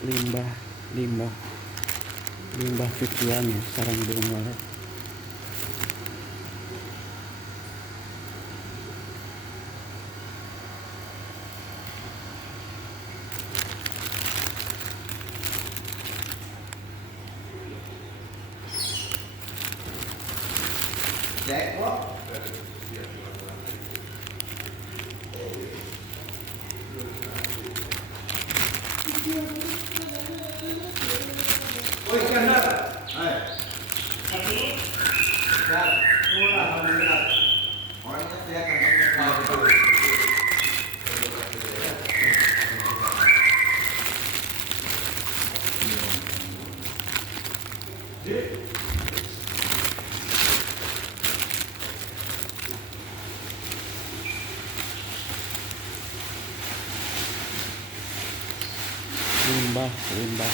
limbah limbah limbah cucian ya, sarang burung walet. Limbah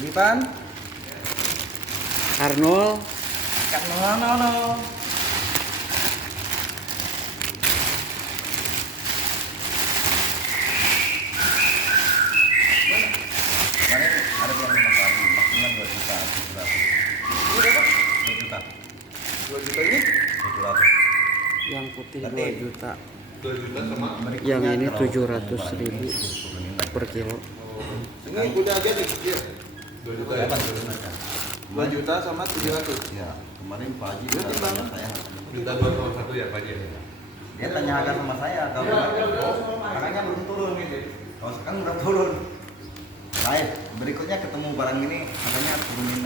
Wipan, Arnold. Kak Nono. Kemarin ada yang lagi, maksimal 2 juta, 700. Ini berapa? 2 juta. 2 juta ini? 700. Yang putih Berarti 2 juta. 2 juta sama Yang ini 700.000 per kilo. ini udah aja nih dia 2 juta ya 2 juta sama 700. Ya, kemarin Pak Haji Berarti tanya Bang. saya. juta 2,1 ya Pak Haji. Dia tanya harga sama saya, kalau harganya belum turun gitu. Kalau sekarang udah turun. Baik, berikutnya ketemu barang ini, katanya turunin